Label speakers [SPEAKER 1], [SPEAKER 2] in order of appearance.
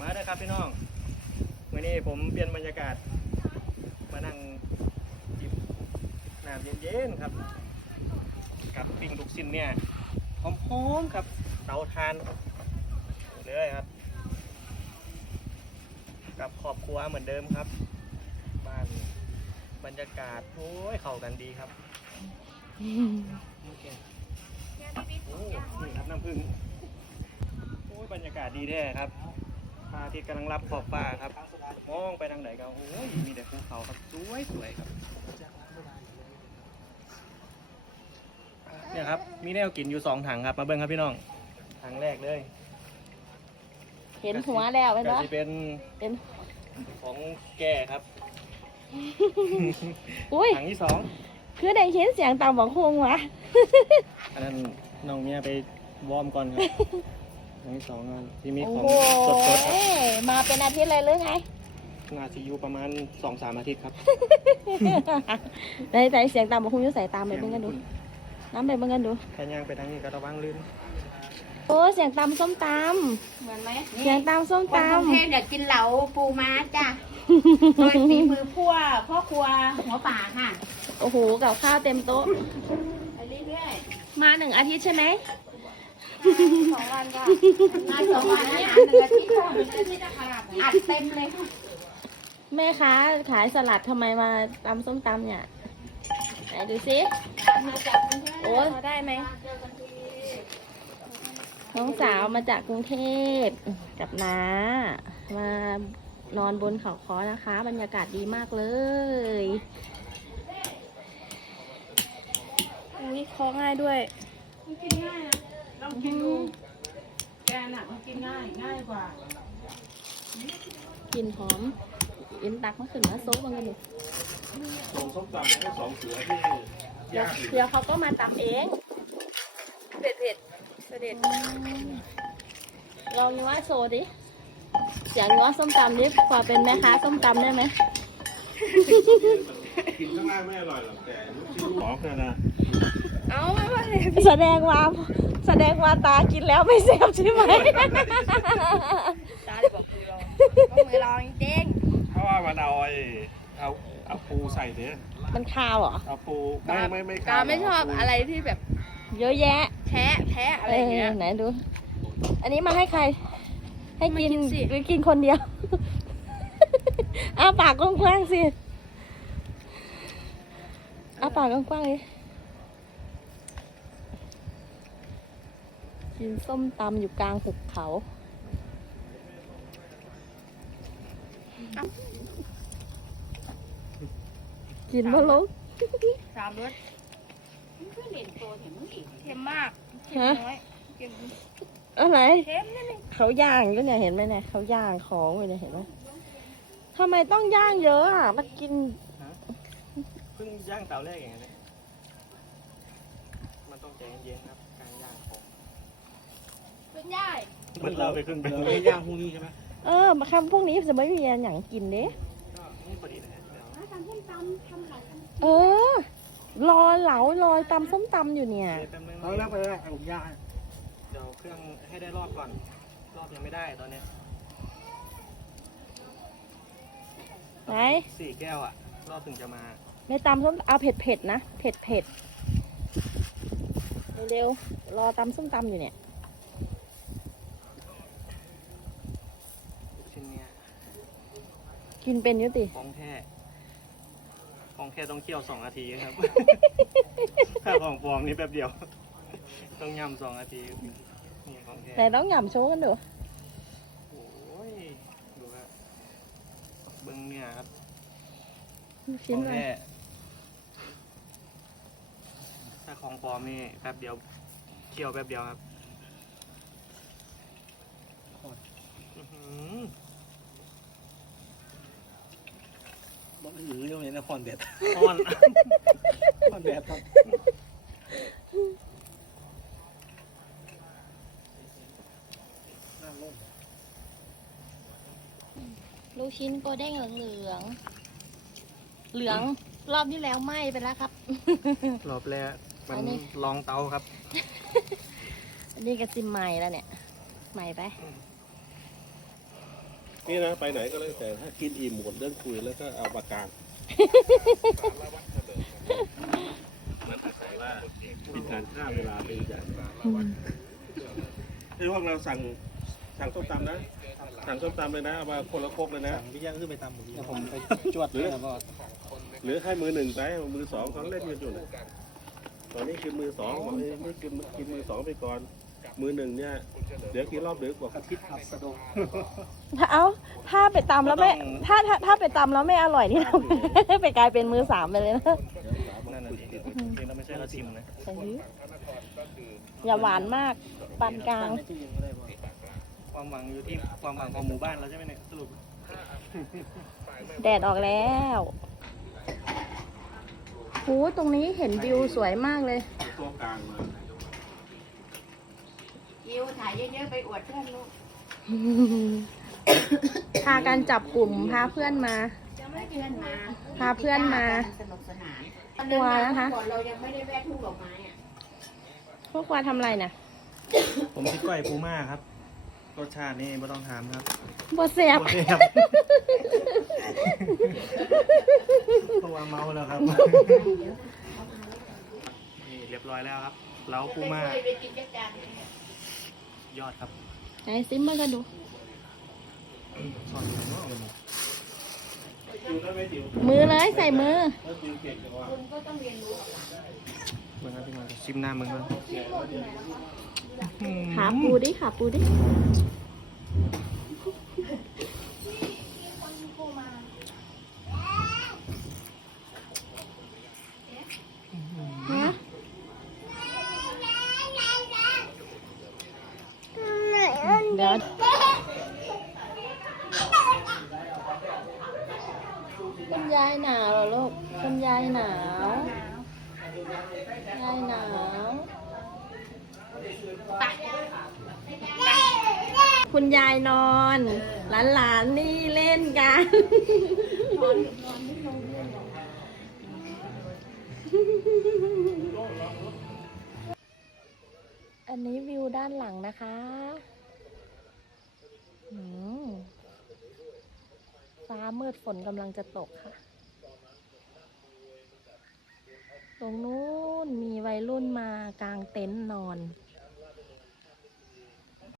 [SPEAKER 1] มาเด้ครับพี่น้องวันนี้ผมเปลี่ยนบรรยากาศ มานั่งจิบน้ำเย็นๆครับ กับปิ้งลูกชิ้นเนี่ยหอมๆครับเตาทานเลยครับ กับครอบครัวเหมือนเดิมครับ บ้านบรรยากาศโอ้ยเข้ากันดีครับโอเคโอ้นี่ครับน้ำผึ้งโอ้ยบรรยากาศดีแท้ครับ พระอาทิตย์กำลังรับขอบฟ้าครับ มองไปทางไหนก็โอ้ยมีแต่ภูเขาครับสวยสวยครับ เนี่ยครับ มีแนวกินอยู่สองถังครับ มาเบิ้งครับพี่น้อง ถังแรกเลย
[SPEAKER 2] เห็นหัวแล้วเป็น
[SPEAKER 1] ก็
[SPEAKER 2] ปะ
[SPEAKER 1] จะเป็น
[SPEAKER 2] เป็น
[SPEAKER 1] ของแก่ครับ
[SPEAKER 2] อุ้ย
[SPEAKER 1] ถังที่สอง
[SPEAKER 2] คือได้ยินเสียงตามบังคงวะ
[SPEAKER 1] อันนั้นน้องเมียไปวอร์มก่อนครับ ถังที่สองอันที่มี
[SPEAKER 2] โอ้
[SPEAKER 1] ของ
[SPEAKER 2] โห
[SPEAKER 1] สดๆครับ
[SPEAKER 2] มาเป็นอาทิตย์เลยหรือไง
[SPEAKER 1] นาซียูประมาณสองสามอาทิตย์ครับ
[SPEAKER 2] ไหนไหนเสียงตามบังคงอยุ่ใส่ตามไปเบิ่งกันดู น้ำไปเบิ่งกันดู
[SPEAKER 1] แค่ย่างไปทางนี้ก็ระวังลื่น
[SPEAKER 2] โอ้เสียงตำส้มต
[SPEAKER 3] เหมือนไหมำ
[SPEAKER 2] เสียงตำส้ม
[SPEAKER 3] คนกรุง
[SPEAKER 2] ตำ
[SPEAKER 3] เทพอยากกินเหลาปูม้าจ้ะโดยฝีมือพั่วพ่อครัวหัวป่าค่ะ
[SPEAKER 2] โอ้โหกับข้าวเต็มโต๊ะ
[SPEAKER 3] ไปเรื่อย
[SPEAKER 2] มาหนึ่งอาทิตย์ใช่ไหม
[SPEAKER 3] ๆ สองวันก็มาสองวันเนี่ยหนึ่งอาทิตย์ก็หนึ่งอาทิตย์นะคะอัดเต็มเลยค่ะ
[SPEAKER 2] แม่ค้าขายสลัดทำไมมาตำส้มตำเนี่ยไหนดูสิ
[SPEAKER 3] มาจากกรุงเทพ
[SPEAKER 2] โอ้ยได้ไหม
[SPEAKER 3] เจอกันที
[SPEAKER 2] น้องสาวมาจากกรุงเทพกับน้ามานอนบนเขาคอนะคะ บรรยากาศดีมากเลยอุ้ยคอง่ายด้วย
[SPEAKER 3] มันกินง่ายนะ ลองกินดู แกน่ะมันกินง่ายง่ายกว่า
[SPEAKER 2] กลิ่นหอมเอ็นตักมาขึ้นมาโซ่บังกันดู
[SPEAKER 4] ผมส้มตำแค่สองเสือที่
[SPEAKER 2] เดี๋ยว
[SPEAKER 4] ย่างอยู่
[SPEAKER 2] เดี๋ยวเขาก็มาตำเองเผ็ดเผ็ดเด็ดลองว่าโซดิอยากว่าส้มตำดิพอเป็นแม่ค้าส้มตำได้ไหม
[SPEAKER 4] กินข้างล่างไม่อร่อยหรอกแต่ลูกชิ้นหอมเลยนะ
[SPEAKER 2] เอาแสดงว่า แสดงว่าตากินแล้วไม่แซ่บใช่ไหม
[SPEAKER 3] ตาเลยบอกมือลองก็มือลองจริง
[SPEAKER 4] เพราะว่ามันเอาไอ้เอาเอาปูใส่เนี่ย
[SPEAKER 2] มันคาวเหรอ
[SPEAKER 4] เอาปูไม่ไม่ไม่
[SPEAKER 3] ตาไม่ชอบอะไรที่แบบ
[SPEAKER 2] เยอะแยะ
[SPEAKER 3] แท้แท้อะไรอย่างเงี้ย
[SPEAKER 2] อไหนดู อันนี้มาให้ใคร ให้กิน
[SPEAKER 3] มากินสิ
[SPEAKER 2] หรือกินคนเดียว อ้าปากกว้างๆสิอ้าปากกว้างๆเลย กินส้มตำอยู่กลางหุบเขา กินบ่ลูก
[SPEAKER 3] สามรสเค็มมาก
[SPEAKER 2] ฮะ
[SPEAKER 3] น้อยเค็ม
[SPEAKER 2] อะไร
[SPEAKER 3] เค็มนิดนึง
[SPEAKER 2] เขาย่างอยู่เนี่ยเห็นไหมเนี่ยเขาย่างของอยู่เนี่ยเห็นไหมทำไมต้องย่างเยอะอะมากิน
[SPEAKER 1] เพิ่งย่างเตาแรกอย่างนี้นมันต้องใจเย็นๆครับ การย่างของ
[SPEAKER 3] เป็นได้
[SPEAKER 1] มันเราไปครึ่งเป็น
[SPEAKER 4] ไม่ย่างพรุ่งนี้ใช่ไหม
[SPEAKER 2] เออมาคำพวกนี้จะไม่มีอย่างกินเด้
[SPEAKER 1] ก็นี่พอดีนะเดี๋ยว
[SPEAKER 3] ทำส้มตำทำเหลา
[SPEAKER 2] เออ รอเหลารอตำส้มตำอยู่เนี่ย
[SPEAKER 1] เดี๋ยวแป๊บนึง
[SPEAKER 4] เอาแล้วไปเลยผมย่าง
[SPEAKER 1] เดี๋ยวเครื่องให้ได้รอบก่อน รอบยังไม่ได้ตอนเนี้ย
[SPEAKER 2] ไหน
[SPEAKER 1] สี่แก้วอะ รอบถึงจะมา
[SPEAKER 2] ในตำส้มเอาเผ็ดเผ็ดๆนะ เผ็ดเผ็ดเร็วๆรอตำส้มตำอยู่เนี่ย
[SPEAKER 1] ลูกชิ้นเนี้ย
[SPEAKER 2] กินเป็นอยุติ
[SPEAKER 1] ของแท้ของแท้ต้องเคี่ยวสองนาทีครับ ถ้าของปลอมนี่แป๊บเดียว ต้องยำสองนาทีนี่ของแท้
[SPEAKER 2] แต่ต้องหย่ำโชว์กันดู
[SPEAKER 1] โอ้ยดูครับเบิ้งเนี่ยครับ
[SPEAKER 2] ชิ้น
[SPEAKER 1] ของ
[SPEAKER 2] อะไร
[SPEAKER 1] แท้ถ้าของปลอมนี่แป๊บเดียวเคี่ยวแป๊บเดียวครับอื้อหือ
[SPEAKER 4] บอกอือเรื่องนี้นะคอนเด็ด
[SPEAKER 1] อ่อน
[SPEAKER 4] คอนเด็ดครับน่าลง
[SPEAKER 2] ลูกชิ้นโกเด้งเหลืองๆเหลืองรอบที่แล้วไหม้ไปแล้วครับ
[SPEAKER 1] รอบแรกมัน
[SPEAKER 2] อันนี้
[SPEAKER 1] ลองเตาครับ
[SPEAKER 2] อันนี้ก็ซิมใหม่แล้วเนี่ย ใหม่ไป
[SPEAKER 5] นี่นะไปไหนก็เลยแต่ถ้ากินอิ่มหมดเรื่องคุยแล้วก็เอาปากกางมันอาศัยว่าเป็นการฆ่าเวลาเป็นอย่างที่พวกเราสั่งสั่งส้มตำนะ สั่งส้มตำเลยนะเอามาคนละครกเลยนะ
[SPEAKER 1] พี่ย่างขึ้นไปตามผมผมไปจวดเลยนะพ่อ
[SPEAKER 5] หรือให้มือหนึ่งไปมือสองเขาเล่นกันอยู่นะตอนนี้คือมือสองบอกเอ้ยไม่กินกินมือสองไปก่อน มือหนึ่งเนี่ยเดี๋ยวกินรอบดึกบอก
[SPEAKER 1] คิดขับสะดวก
[SPEAKER 2] ถ้าเอาถ้าไปตำแล้วไม่
[SPEAKER 1] ต้อง
[SPEAKER 2] ถ้าถ้าถ้าไปตำแล้วไม่อร่อยนี่เราไปกลายเป็นมือสามไปเลยนะ
[SPEAKER 1] นั่นน่ะสิจริงๆเราไม่ใช่เราชิมนะ
[SPEAKER 2] ใส่นี้อย่าหวานมากปานกลาง
[SPEAKER 1] ความหวังอยู่ที่ความหวังของหมู่บ้านเราใช่ไหมเนี่ยสรุป
[SPEAKER 2] แดดออกแล้วหูตรงนี้เห็นวิวสวยมากเลย
[SPEAKER 5] ตัวกลางมา
[SPEAKER 3] ยิ วถ่ายเยอะๆไปอวดเพื่อนลูก
[SPEAKER 2] พากันจับกลุ่มพาเพื่อนมา
[SPEAKER 3] ให้เพื่อนมา
[SPEAKER 2] พาเพื่อนมา
[SPEAKER 3] สนุกสนาน
[SPEAKER 2] กลัวนะคะ
[SPEAKER 3] ก่อนเรายังไม่ได้แวะทุ่งดอกไม้อะ
[SPEAKER 2] พวกวาทำอะไรน่ะ
[SPEAKER 1] ผมคิดก้อยปูม่าครับรสชาตินี่ไม่ต้องถามครับ
[SPEAKER 2] บแซ่บ
[SPEAKER 1] โอเคครับตัวเมาแล้วครับนี่เรียบร้อยแล้วครับ เราปูม่า
[SPEAKER 3] เคยไปกินจักรจันทร์
[SPEAKER 1] ย อดครับ
[SPEAKER 2] ไหนซิมมากันดู
[SPEAKER 1] สอนผมว่า
[SPEAKER 5] จิวได้ไหมจิว
[SPEAKER 2] มือเลยใส่มือ
[SPEAKER 5] ถ้าจิวเก่งจังวะ
[SPEAKER 3] คุณก็ต้องเรียนรู้
[SPEAKER 1] เมื่อครับพี่มาชิมหน้ามึงเลย
[SPEAKER 2] ขาปูดิขาปูดิฮะเดี๋ยวคุณยายหนาวเหรอลูกคุณยายหนาว ยายหนาวคุณยายนอน หลานๆนี่เล่นกัน อันนี้วิวด้านหลังนะคะฟ้ามืดฝนกำลังจะตกค่ะ ตรงนู้นมีวัยรุ่นมากางเต็นท์นอน